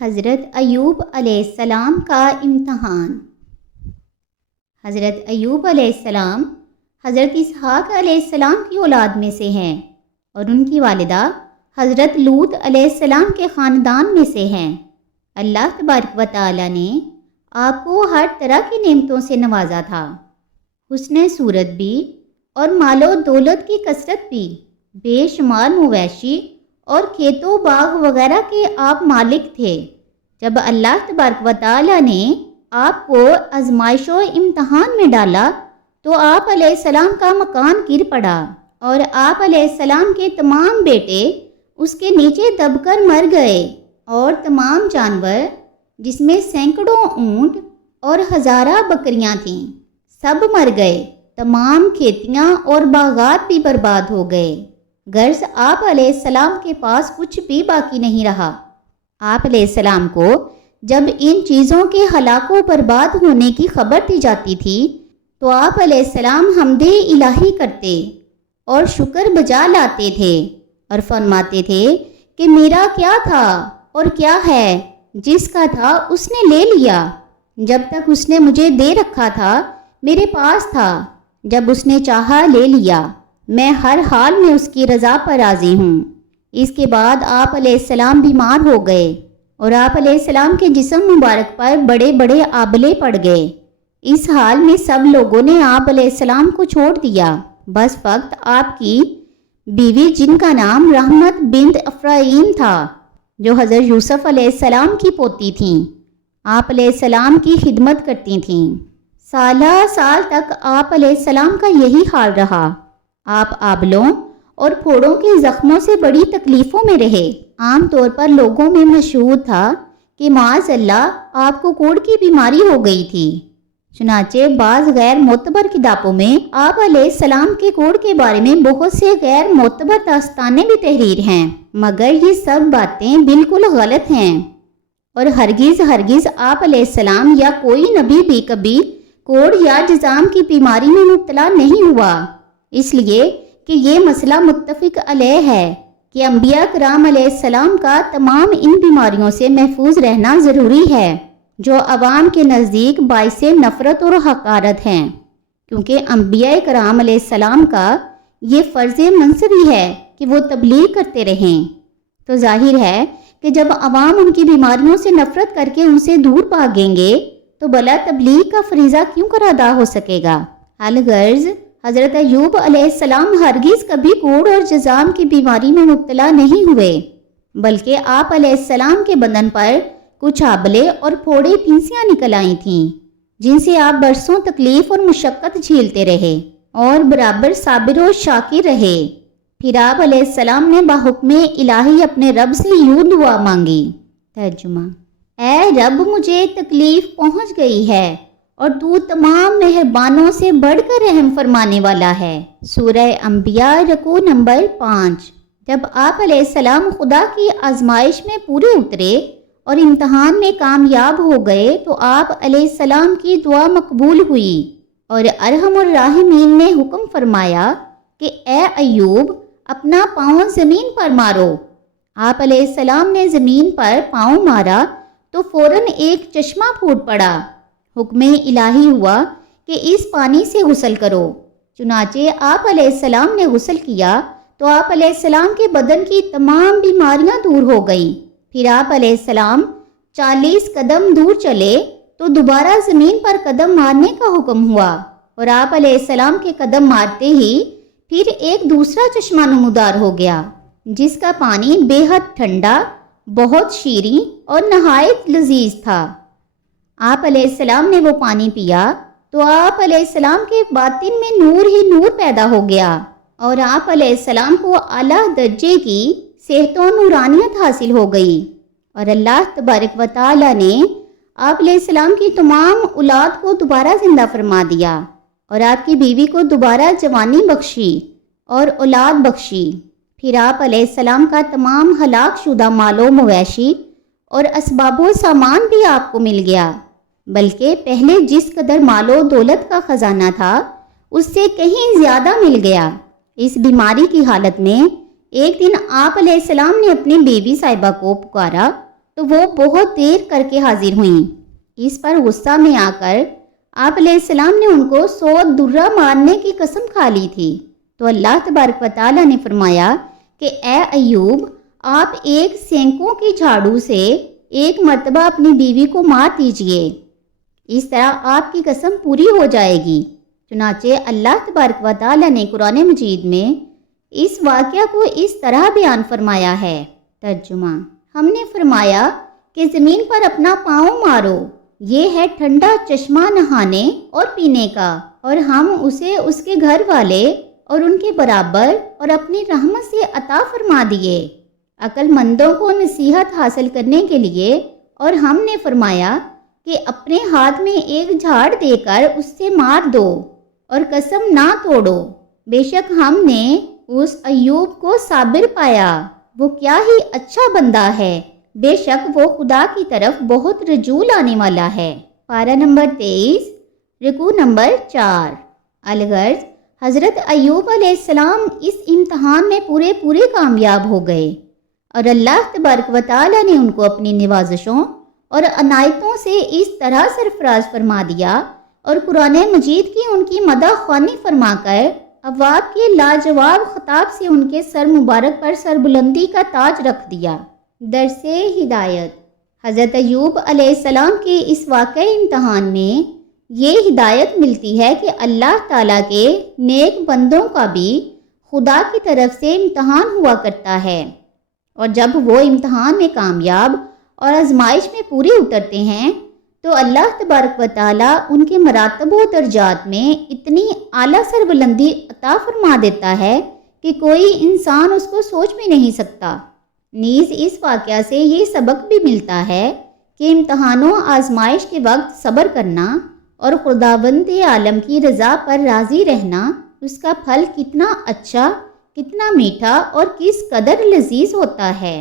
حضرت ایوب علیہ السلام کا امتحان۔ حضرت ایوب علیہ السلام حضرت اسحاق علیہ السلام کی اولاد میں سے ہیں اور ان کی والدہ حضرت لوط علیہ السلام کے خاندان میں سے ہیں۔ اللہ تبارک و تعالی نے آپ کو ہر طرح کی نعمتوں سے نوازا تھا، حسن صورت بھی اور مال و دولت کی کثرت بھی، بے شمار مویشی اور کھیت و باغ وغیرہ کے آپ مالک تھے۔ جب اللہ تبارک و تعالی نے آپ کو آزمائش و امتحان میں ڈالا تو آپ علیہ السلام کا مکان گر پڑا اور آپ علیہ السلام کے تمام بیٹے اس کے نیچے دب کر مر گئے، اور تمام جانور جس میں سینکڑوں اونٹ اور ہزارہ بکریاں تھیں سب مر گئے۔ تمام کھیتیاں اور باغات بھی برباد ہو گئے، غرض آپ علیہ السلام کے پاس کچھ بھی باقی نہیں رہا۔ آپ علیہ السلام کو جب ان چیزوں کے ہلاک و برباد ہونے کی خبر دی جاتی تھی تو آپ علیہ السلام حمد الہی کرتے اور شکر بجا لاتے تھے اور فرماتے تھے کہ میرا کیا تھا اور کیا ہے، جس کا تھا اس نے لے لیا، جب تک اس نے مجھے دے رکھا تھا میرے پاس تھا، جب اس نے چاہا لے لیا، میں ہر حال میں اس کی رضا پر راضی ہوں۔ اس کے بعد آپ علیہ السلام بیمار ہو گئے اور آپ علیہ السلام کے جسم مبارک پر بڑے بڑے آبلے پڑ گئے۔ اس حال میں سب لوگوں نے آپ علیہ السلام کو چھوڑ دیا، بس فقط آپ کی بیوی جن کا نام رحمت بنت افرائیم تھا، جو حضرت یوسف علیہ السلام کی پوتی تھیں، آپ علیہ السلام کی خدمت کرتی تھیں۔ سالہ سال تک آپ علیہ السلام کا یہی حال رہا۔ آپ آبلوں اور پھوڑوں کے زخموں سے بڑی تکلیفوں میں رہے۔ عام طور پر لوگوں میں مشہور تھا کہ معاذ اللہ آپ کو کوڑ کی بیماری ہو گئی تھی، چنانچہ بعض غیر معتبر کتابوں میں آپ علیہ السلام کے کوڑ کے بارے میں بہت سے غیر معتبر داستانیں بھی تحریر ہیں، مگر یہ سب باتیں بالکل غلط ہیں، اور ہرگز آپ علیہ السلام یا کوئی نبی بھی کبھی کوڑ یا جذام کی بیماری میں مبتلا نہیں ہوا۔ اس لیے کہ یہ مسئلہ متفق علیہ ہے کہ انبیاء کرام علیہ السلام کا تمام ان بیماریوں سے محفوظ رہنا ضروری ہے، جو عوام کے نزدیک باعث نفرت اور حقارت ہیں، کیونکہ انبیاء کرام علیہ السلام کا یہ فرض منصبی ہے کہ وہ تبلیغ کرتے رہیں۔ تو ظاہر ہے کہ جب عوام ان کی بیماریوں سے نفرت کر کے ان سے دور بھاگیں گے تو بلا تبلیغ کا فریضہ کیوں کر ادا ہو سکے گا؟ الغرض حضرت ایوب علیہ السلام ہرگز کبھی کوڑ اور جذام کی بیماری میں مبتلا نہیں ہوئے، بلکہ آپ علیہ السلام کے بدن پر کچھ آبلے اور پھوڑے پھنسیاں نکل آئی تھیں، جن سے آپ برسوں تکلیف اور مشقت جھیلتے رہے اور برابر صابر و شاکر رہے۔ پھر آپ علیہ السلام نے بحکم الہی اپنے رب سے یوں دعا مانگی۔ ترجمہ: اے رب، مجھے تکلیف پہنچ گئی ہے اور تو تمام مہربانوں سے بڑھ کر رحم فرمانے والا ہے۔ سورہ انبیاء رکوع نمبر 5۔ جب آپ علیہ السلام خدا کی آزمائش میں پورے اترے اور امتحان میں کامیاب ہو گئے تو آپ علیہ السلام کی دعا مقبول ہوئی، اور ارحم الراحمین نے حکم فرمایا کہ اے ایوب، اپنا پاؤں زمین پر مارو۔ آپ علیہ السلام نے زمین پر پاؤں مارا تو فوراً ایک چشمہ پھوٹ پڑا۔ حکم الہی ہوا کہ اس پانی سے غسل کرو۔ چنانچہ آپ علیہ السلام نے غسل کیا تو آپ علیہ السلام کے بدن کی تمام بیماریاں دور ہو گئیں۔ پھر آپ علیہ السلام 40 قدم دور چلے تو دوبارہ زمین پر قدم مارنے کا حکم ہوا، اور آپ علیہ السلام کے قدم مارتے ہی پھر ایک دوسرا چشمہ نمودار ہو گیا، جس کا پانی بے حد ٹھنڈا، بہت شیریں اور نہایت لذیذ تھا۔ آپ علیہ السلام نے وہ پانی پیا تو آپ علیہ السلام کے باطن میں نور ہی نور پیدا ہو گیا، اور آپ علیہ السلام کو اعلیٰ درجے کی صحت و نورانیت حاصل ہو گئی، اور اللہ تبارک و تعالی نے آپ علیہ السلام کی تمام اولاد کو دوبارہ زندہ فرما دیا، اور آپ کی بیوی کو دوبارہ جوانی بخشی اور اولاد بخشی۔ پھر آپ علیہ السلام کا تمام ہلاک شدہ مال و مویشی اور اسباب و سامان بھی آپ کو مل گیا، بلکہ پہلے جس قدر مال و دولت کا خزانہ تھا اس سے کہیں زیادہ مل گیا۔ اس بیماری کی حالت میں ایک دن آپ علیہ السلام نے اپنی بیوی صاحبہ کو پکارا تو وہ بہت دیر کر کے حاضر ہوئیں۔ اس پر غصہ میں آ کر آپ علیہ السلام نے ان کو 100 درہ مارنے کی قسم کھا لی تھی۔ تو اللہ تبارک و تعالیٰ نے فرمایا کہ اے ایوب، آپ ایک سینکوں کی جھاڑو سے ایک مرتبہ اپنی بیوی کو مار دیجئے، اس طرح آپ کی قسم پوری ہو جائے گی۔ چنانچہ اللہ تبارک و تعالیٰ نے قرآن مجید میں اس واقعہ کو اس طرح بیان فرمایا ہے۔ ترجمہ: ہم نے فرمایا کہ زمین پر اپنا پاؤں مارو، یہ ہے ٹھنڈا چشمہ نہانے اور پینے کا، اور ہم اسے اس کے گھر والے اور ان کے برابر اور اپنی رحمت سے عطا فرما دیے عقل مندوں کو نصیحت حاصل کرنے کے لیے۔ اور ہم نے فرمایا کہ اپنے ہاتھ میں ایک جھاڑ دے کر اس سے مار دو اور قسم نہ توڑو، بے شک ہم نے اس ایوب کو صابر پایا، وہ کیا ہی اچھا بندہ ہے، بے شک وہ خدا کی طرف بہت رجوع لانے والا ہے۔ پارہ نمبر 23، رکوع نمبر 4۔ الغرض حضرت ایوب علیہ السلام اس امتحان میں پورے کامیاب ہو گئے، اور اللہ تبارک و تعالیٰ نے ان کو اپنی نوازشوں اور عنایتوں سے اس طرح سرفراز فرما دیا اور قرآن مجید کی ان کی مدح خوانی فرما کر اواب کے لاجواب خطاب سے ان کے سر مبارک پر سربلندی کا تاج رکھ دیا۔ درس ہدایت: حضرت ایوب علیہ السلام کے اس واقعی امتحان میں یہ ہدایت ملتی ہے کہ اللہ تعالیٰ کے نیک بندوں کا بھی خدا کی طرف سے امتحان ہوا کرتا ہے، اور جب وہ امتحان میں کامیاب اور آزمائش میں پورے اترتے ہیں تو اللہ تبارک و تعالیٰ ان کے مراتب و درجات میں اتنی اعلیٰ سربلندی عطا فرما دیتا ہے کہ کوئی انسان اس کو سوچ بھی نہیں سکتا۔ نیز اس واقعہ سے یہ سبق بھی ملتا ہے کہ امتحان و آزمائش کے وقت صبر کرنا اور خداوند عالم کی رضا پر راضی رہنا، اس کا پھل کتنا اچھا، کتنا میٹھا اور کس قدر لذیذ ہوتا ہے۔